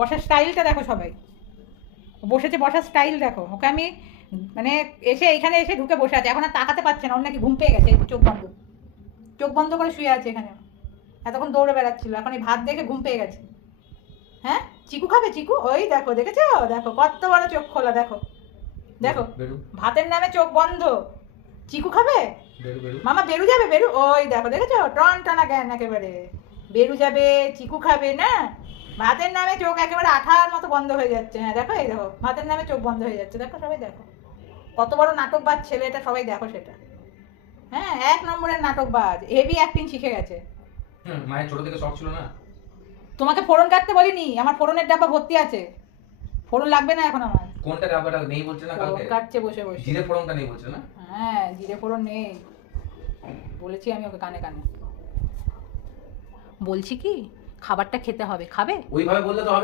বসার স্টাইলটা দেখো সবাই, বসেছে বসার স্টাইল দেখো। ওকে আমি মানে এখানে এসে ঢুকে বসে আছে, এখন আর তাকাতে পারছে না, ওর নাকি ঘুম পেয়ে গেছে, চোখ বন্ধ করে শুয়ে আছে এখানে। এতক্ষণ দৌড়ে বেড়াচ্ছিল, এখন এই ভাত দেখে ঘুম পেয়ে গেছে। হ্যাঁ, চিকু খাবে চিকু? ওই দেখো, দেখেছো? দেখো কত বড় চোখ খোলা, দেখো দেখো, ভাতের নামে চোখ বন্ধ। চিকু খাবে? মামা বেরু যাবে, বেরু, ওই দেখো, দেখেছো? টন টনা জ্ঞান একেবারে। বেরু যাবে, চিকু খাবে না, ভাতের নামে চোখ একেবারে আঠার মতো বন্ধ হয়ে যাচ্ছে। হ্যাঁ দেখো, এই দেখো ভাতের নামে চোখ বন্ধ হয়ে যাচ্ছে, দেখো সবাই দেখো। কত বড় নাটকবাজ ছেলে এটা, সবাই দেখো সেটা। হ্যাঁ, 1 নম্বরের নাটকবাজ, হেভি অ্যাক্টিং শিখে গেছে। মায়ের ছোট থেকে শখ ছিল না? তোমাকে ফোড়ন কাটতে বলিনি, আমার ফোড়নের ডাব্বা ভর্তি আছে, ফোড়ন লাগবে না এখন আমার। কোনটা ডাব্বাটা নেই বলছে না কালকে? কাটছে বসে বসে। জিরে ফোড়নটা নেই বলছে না? হ্যাঁ, জিরে ফোড়ন নেই, বলেছি আমি ওকে কানে কানে। বলছি কি, খাবারটা খেতে হবে, খাবে? ওইভাবে বললে তো হবে